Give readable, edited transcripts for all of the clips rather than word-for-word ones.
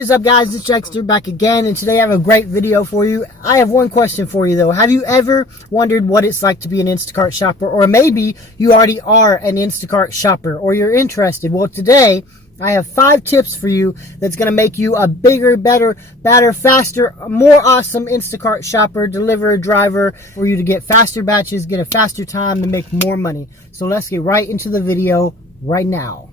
What's up, guys? It's Jegster back again, and today I have a great video for you. I have one question for you though. Have you ever wondered what it's like to be an Instacart shopper? Or maybe you already are an Instacart shopper or you're interested. Well, today I have 5 tips for you that's going to make you a bigger, better, faster, more awesome Instacart shopper, deliverer, driver, for you to get faster batches, get a faster time, and make more money. So let's get right into the video right now.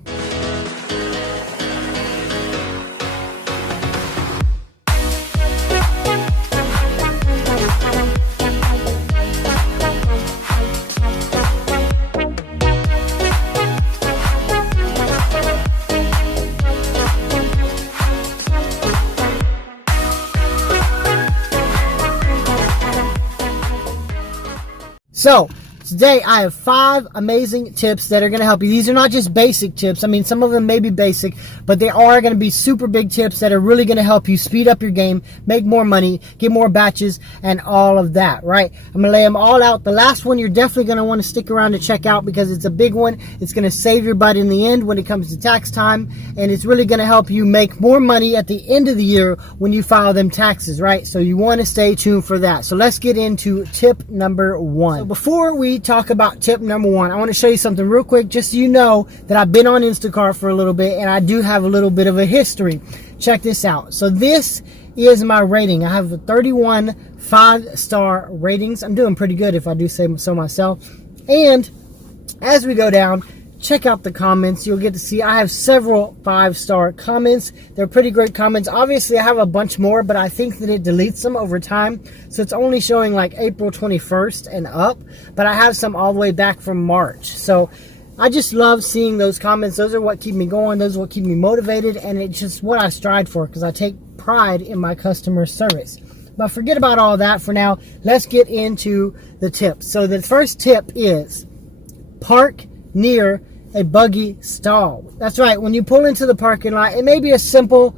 So, today I have 5 amazing tips that are going to help you. These are not just basic tips. I mean, some of them may be basic, but they are going to be super big tips that are really going to help you speed up your game, make more money, get more batches, and all of that, right? I'm going to lay them all out. The last one you're definitely going to want to stick around to check out because it's a big one. It's going to save your butt in the end when it comes to tax time, and it's really going to help you make more money at the end of the year when you file them taxes, right? So you want to stay tuned for that. So let's get into tip number 1. So before we talk about tip number 1, I want to show you something real quick just so you know that I've been on Instacart for a little bit and I do have a little bit of a history. Check this out. So this is my rating. I have 31 5-star ratings. I'm doing pretty good if I do say so myself. And as we go down, check out the comments. You'll get to see I have several 5-star comments. They're pretty great comments. Obviously, I have a bunch more, but I think that it deletes them over time. So it's only showing like April 21st and up, but I have some all the way back from March. So I just love seeing those comments. Those are what keep me going. Those are what keep me motivated, and it's just what I strive for because I take pride in my customer service. But forget about all that for now. Let's get into the tips. So the first tip is park near a buggy stall. That's right. When you pull into the parking lot, it may be a simple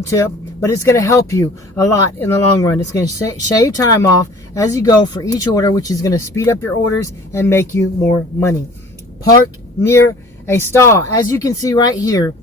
tip, but it's going to help you a lot in the long run. It's going to shave time off as you go for each order, which is going to speed up your orders and make you more money. Park near a stall. As you can see right here,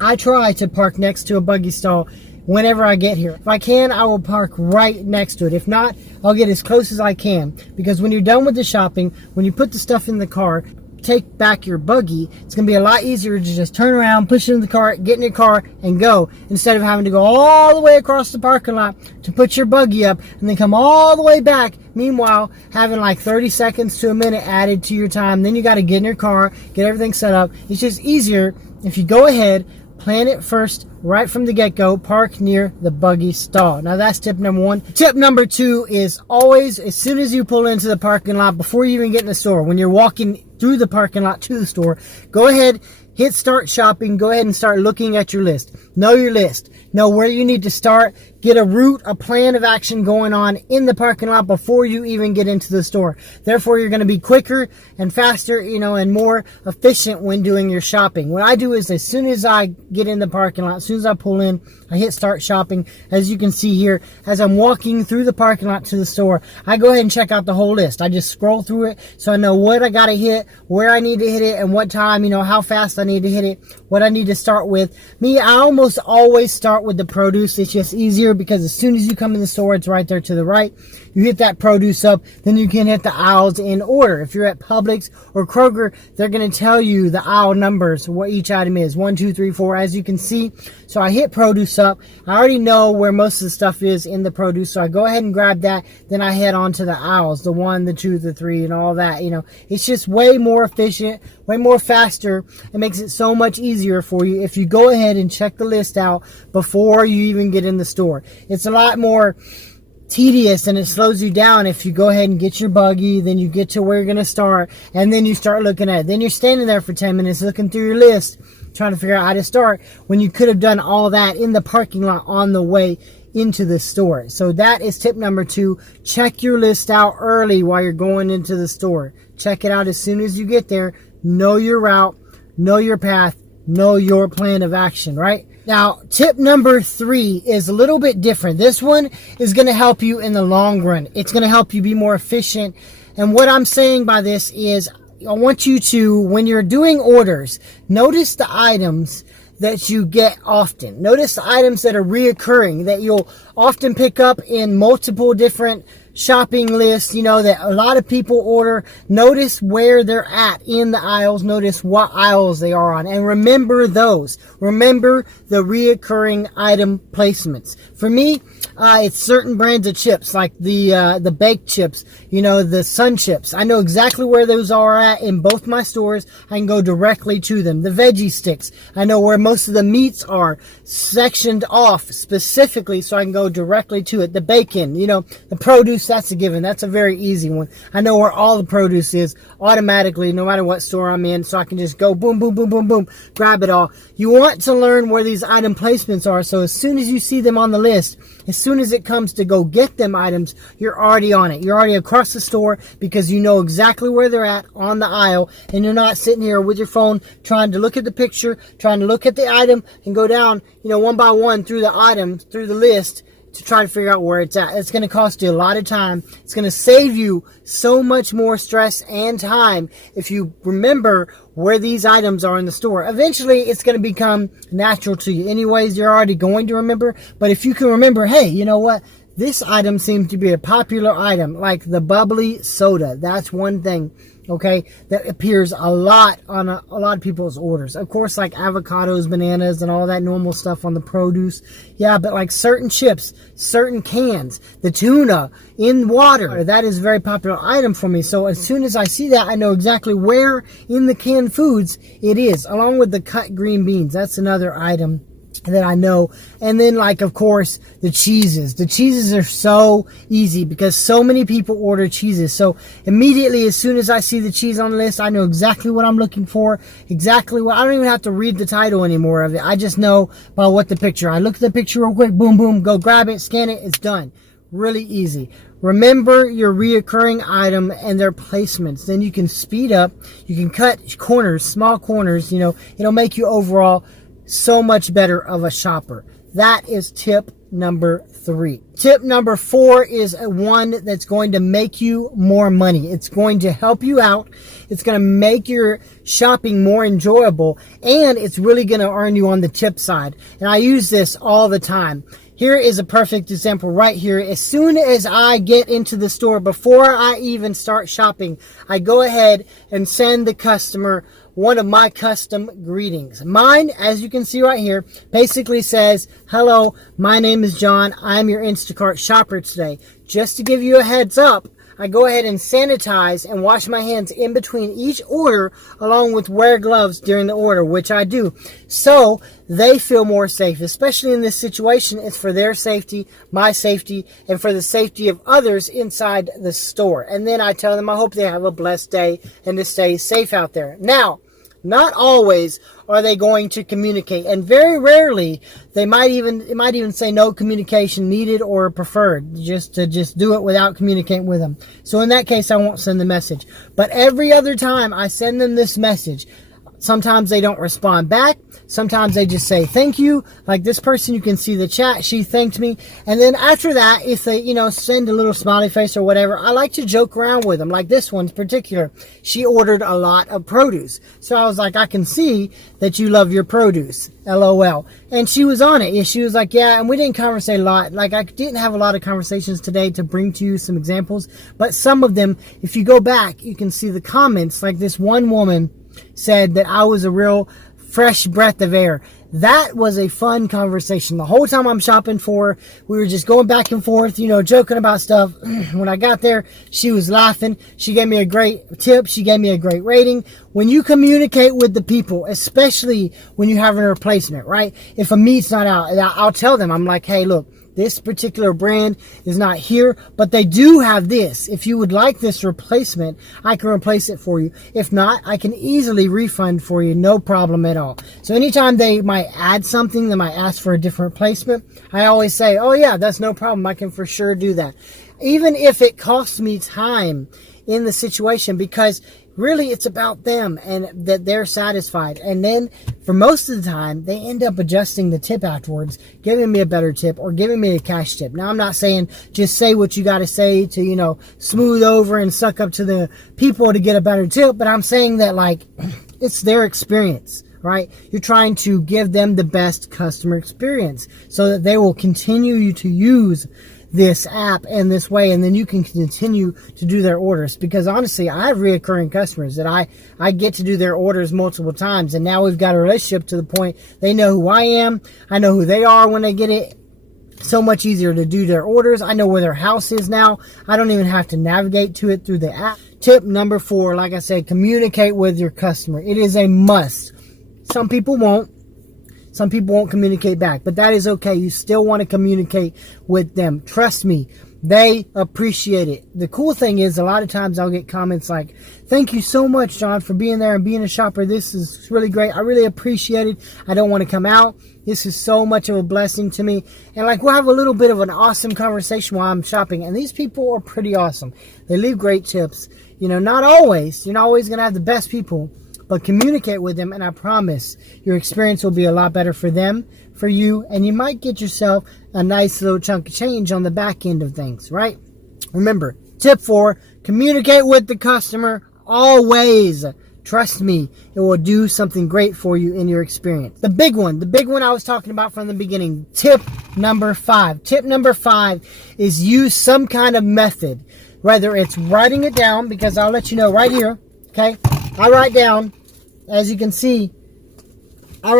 I try to park next to a buggy stall whenever I get here. If I can, I will park right next to it. If not, I'll get as close as I can, because when you're done with the shopping, when you put the stuff in the car, take back your buggy, it's going to be a lot easier to just turn around, push it in the cart, get in your car, and go, instead of having to go all the way across the parking lot to put your buggy up and then come all the way back. Meanwhile, having like 30 seconds to a minute added to your time. Then you got to get in your car, get everything set up. It's just easier if you go ahead, plan it first, right from the get-go, park near the buggy stall. Now that's tip number 1. Tip number 2 is always, as soon as you pull into the parking lot, before you even get in the store, when you're walking through the parking lot to the store, go ahead, hit start shopping, go ahead and start looking at your list. Know your list. Know where you need to start. Get a route, a plan of action going on in the parking lot before you even get into the store. Therefore, you're going to be quicker and faster, and more efficient when doing your shopping. What I do is, as soon as I get in the parking lot, as soon as I pull in, I hit start shopping. As you can see here, as I'm walking through the parking lot to the store, I go ahead and check out the whole list. I just scroll through it so I know what I got to hit, where I need to hit it, and what time, how fast I need to hit it, what I need to start with. Me, I almost always start with the produce. It's just easier because as soon as you come in the store, it's right there to the right. You hit that produce up, then you can hit the aisles in order. If you're at Publix or Kroger, they're going to tell you the aisle numbers, what each item is, 1, 2, 3, 4, as you can see. So I hit produce up. I already know where most of the stuff is in the produce, so I go ahead and grab that. Then I head on to the aisles, the 1, the 2, the 3, and all that. It's just way more efficient, way more faster. It makes it so much easier for you if you go ahead and check the list out before you even get in the store. It's a lot more tedious and it slows you down if you go ahead and get your buggy, then you get to where you're going to start, and then you start looking at it. Then you're standing there for 10 minutes looking through your list, trying to figure out how to start, when you could have done all that in the parking lot on the way into the store. So that is tip number 2. Check your list out early while you're going into the store. Check it out as soon as you get there. Know your route, know your path, know your plan of action, right? Now, tip number 3 is a little bit different. This one is going to help you in the long run. It's going to help you be more efficient. And what I'm saying by this is, I want you to, when you're doing orders, notice the items that you get often. Notice the items that are reoccurring, that you'll often pick up in multiple different shopping lists, that a lot of people order. Notice where they're at in the aisles. Notice what aisles they are on. And remember those. Remember the reoccurring item placements. For me, it's certain brands of chips, like the baked chips, the sun chips. I know exactly where those are at in both my stores. I can go directly to them. The veggie sticks, I know where most of the meats are sectioned off specifically, so I can go directly to it. The bacon, the produce, that's a given. That's a very easy one. I know where all the produce is automatically, no matter what store I'm in, so I can just go boom, boom, boom, boom, boom, grab it all. You want to learn where these item placements are, so as soon as you see them on the list, as soon as it comes to go get them items, you're already on it. You're already across the store because you know exactly where they're at on the aisle, and you're not sitting here with your phone trying to look at the picture, trying to look at the item, and go down, one by one through the items, through the list, to try to figure out where it's at. It's going to cost you a lot of time. It's going to save you so much more stress and time if you remember where these items are in the store. Eventually, it's going to become natural to you. Anyways, you're already going to remember. But if you can remember, hey, you know what? This item seems to be a popular item, like the bubbly soda. That's one thing, okay, that appears a lot on a lot of people's orders. Of course, like avocados, bananas, and all that normal stuff on the produce. Yeah, but like certain chips, certain cans, the tuna in water, that is a very popular item for me. So as soon as I see that, I know exactly where in the canned foods it is, along with the cut green beans. That's another item that I know. And then, like, of course, the cheeses. The cheeses are so easy because so many people order cheeses. So immediately, as soon as I see the cheese on the list, I know exactly what I'm looking for. Exactly what, I don't even have to read the title anymore of it. I just know by what the picture. I look at the picture real quick, boom, boom, go grab it, scan it, it's done. Really easy. Remember your reoccurring item and their placements. Then you can speed up. You can cut corners, small corners. It'll make you overall so much better of a shopper. That is tip number 3. Tip number 4 is one that's going to make you more money. It's going to help you out. It's going to make your shopping more enjoyable, and it's really going to earn you on the tip side. And I use this all the time. Here is a perfect example right here. As soon as I get into the store, before I even start shopping, I go ahead and send the customer one of my custom greetings. Mine, as you can see right here, basically says, "Hello, my name is John. I'm your Instacart shopper today. Just to give you a heads up, I go ahead and sanitize and wash my hands in between each order, along with wear gloves during the order," which I do. So they feel more safe, especially in this situation. It's for their safety, my safety, and for the safety of others inside the store. And then I tell them I hope they have a blessed day and to stay safe out there. Now, not always are they going to communicate, and very rarely it might even say no communication needed or preferred, just do it without communicating with them. So in that case, I won't send the message. But every other time I send them this message, sometimes they don't respond back. Sometimes they just say thank you. Like this person, you can see the chat. She thanked me. And then after that, if they, send a little smiley face or whatever, I like to joke around with them. Like this one in particular, she ordered a lot of produce. So I was like, I can see that you love your produce. LOL. And she was on it. Yeah, she was like, yeah, and we didn't conversate a lot. Like I didn't have a lot of conversations today to bring to you some examples. But some of them, if you go back, you can see the comments. Like this one woman said that I was a real fresh breath of air. That was a fun conversation. The whole time I'm shopping for her, we were just going back and forth, joking about stuff. When I got there, she was laughing. She gave me a great tip. She gave me a great rating. When you communicate with the people, especially when you have a replacement, right? If a meat's not out, I'll tell them, I'm like, hey, look, this particular brand is not here, but they do have this. If you would like this replacement, I can replace it for you. If not, I can easily refund for you, no problem at all. So anytime they might add something, they might ask for a different replacement, I always say, oh yeah, that's no problem. I can for sure do that. Even if it costs me time in the situation, because really it's about them and that they're satisfied. And then for most of the time, they end up adjusting the tip afterwards, giving me a better tip or giving me a cash tip. Now, I'm not saying just say what you got to say to, smooth over and suck up to the people to get a better tip, but I'm saying that, like, it's their experience. right? You're trying to give them the best customer experience so that they will continue to use this app in this way, and then you can continue to do their orders. Because honestly, I have reoccurring customers that I get to do their orders multiple times, and now we've got a relationship to the point they know who I am, I know who they are when they get it. So much easier to do their orders. I know where their house is now. I don't even have to navigate to it through the app. Tip number 4, like I said, communicate with your customer. It is a must. Some people won't. Some people won't communicate back, but that is okay. You still want to communicate with them. Trust me, they appreciate it. The cool thing is, a lot of times I'll get comments like, thank you so much, John, for being there and being a shopper. This is really great. I really appreciate it. I don't want to come out. This is so much of a blessing to me. And like, we'll have a little bit of an awesome conversation while I'm shopping. And these people are pretty awesome. They leave great tips. You know, not always. You're not always going to have the best people. But communicate with them, and I promise your experience will be a lot better for them, for you, and you might get yourself a nice little chunk of change on the back end of things, right? Remember, tip 4, communicate with the customer always. Trust me, it will do something great for you in your experience. The big one I was talking about from the beginning, tip number 5. Tip number 5 is use some kind of method, whether it's writing it down, because I'll let you know right here, okay? I write down, as you can see, I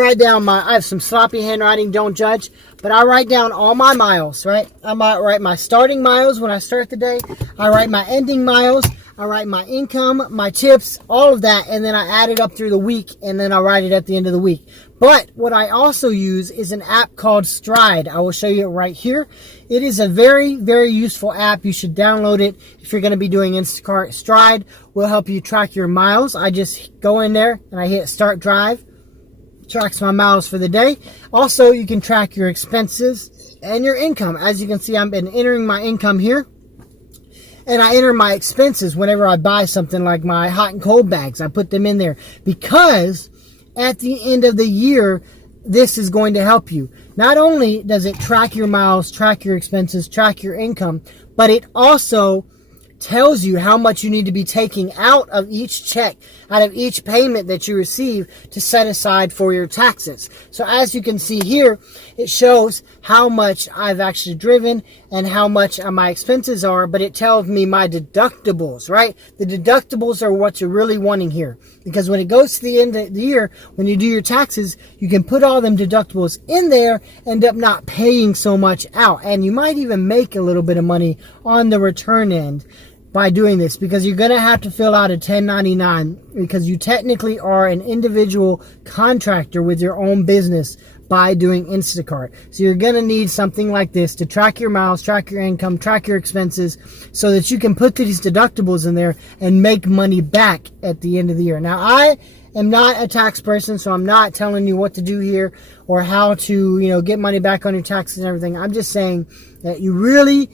have some sloppy handwriting, don't judge, but I write down all my miles, right? I might write my starting miles when I start the day. I write my ending miles. I write my income, my tips, all of that, and then I add it up through the week, and then I write it at the end of the week. But what I also use is an app called Stride. I will show you it right here. It is a very, very useful app. You should download it if you're going to be doing Instacart. Stride will help you track your miles. I just go in there and I hit Start Drive. Tracks my miles for the day. Also, you can track your expenses and your income. As you can see, I've been entering my income here. And I enter my expenses whenever I buy something like my hot and cold bags. I put them in there because at the end of the year, this is going to help you. Not only does it track your miles, track your expenses, track your income, but it also tells you how much you need to be taking out of each check, out of each payment that you receive to set aside for your taxes. So as you can see here, it shows how much I've actually driven and how much my expenses are, but it tells me my deductibles, right? The deductibles are what you're really wanting here, because when it goes to the end of the year, when you do your taxes, you can put all them deductibles in there, end up not paying so much out, and you might even make a little bit of money on the return end by doing this, because you're going to have to fill out a 1099 because you technically are an individual contractor with your own business by doing Instacart. So you're going to need something like this to track your miles, track your income, track your expenses, so that you can put these deductibles in there and make money back at the end of the year. Now, I am not a tax person, so I'm not telling you what to do here or how to, get money back on your taxes and everything. I'm just saying that you really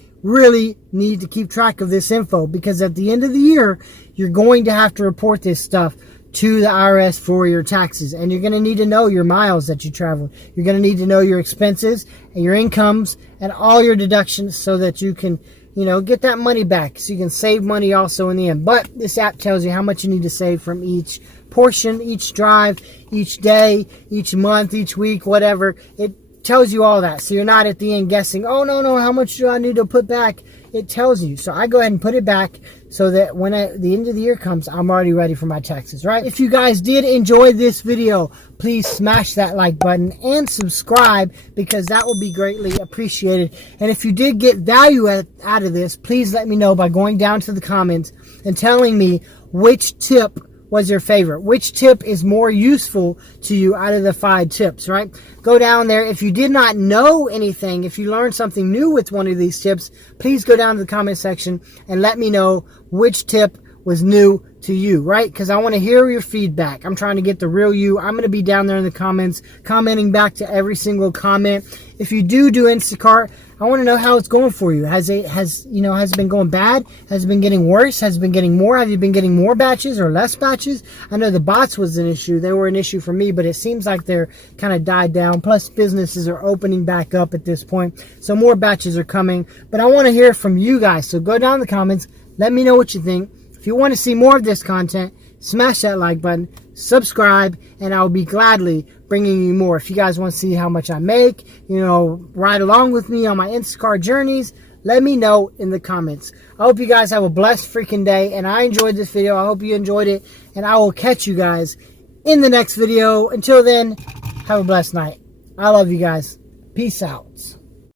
need to keep track of this info, because at the end of the year, you're going to have to report this stuff to the IRS for your taxes, and you're going to need to know your miles that you traveled. You're going to need to know your expenses and your incomes and all your deductions so that you can, get that money back, so you can save money also in the end. But this app tells you how much you need to save from each portion, each drive, each day, each month, each week, whatever. It tells you all that, so you're not at the end guessing, oh no, how much do I need to put back? It tells you. So I go ahead and put it back so that when the end of the year comes, I'm already ready for my taxes, right? If you guys did enjoy this video, please smash that like button and subscribe, because that will be greatly appreciated. And if you did get value out of this, please let me know by going down to the comments and telling me which tip was your favorite. Which tip is more useful to you out of the 5 tips, right? Go down there. If you did not know anything, if you learned something new with one of these tips, please go down to the comment section and let me know which tip was new to you, right? Because I want to hear your feedback. I'm trying to get the real you. I'm going to be down there in the comments, commenting back to every single comment. If you do Instacart, I want to know how it's going for you. Has it been going bad? Has it been getting worse? Has it been getting more? Have you been getting more batches or less batches? I know the bots was an issue. They were an issue for me, but it seems like they're kind of died down. Plus, businesses are opening back up at this point, so more batches are coming. But I want to hear from you guys, so go down in the comments. Let me know what you think. If you want to see more of this content, smash that like button, subscribe, and I'll be gladly bringing you more. If you guys want to see how much I make, ride along with me on my Instacart journeys, let me know in the comments. I hope you guys have a blessed freaking day, and I enjoyed this video. I hope you enjoyed it, and I will catch you guys in the next video. Until then, have a blessed night. I love you guys. Peace out.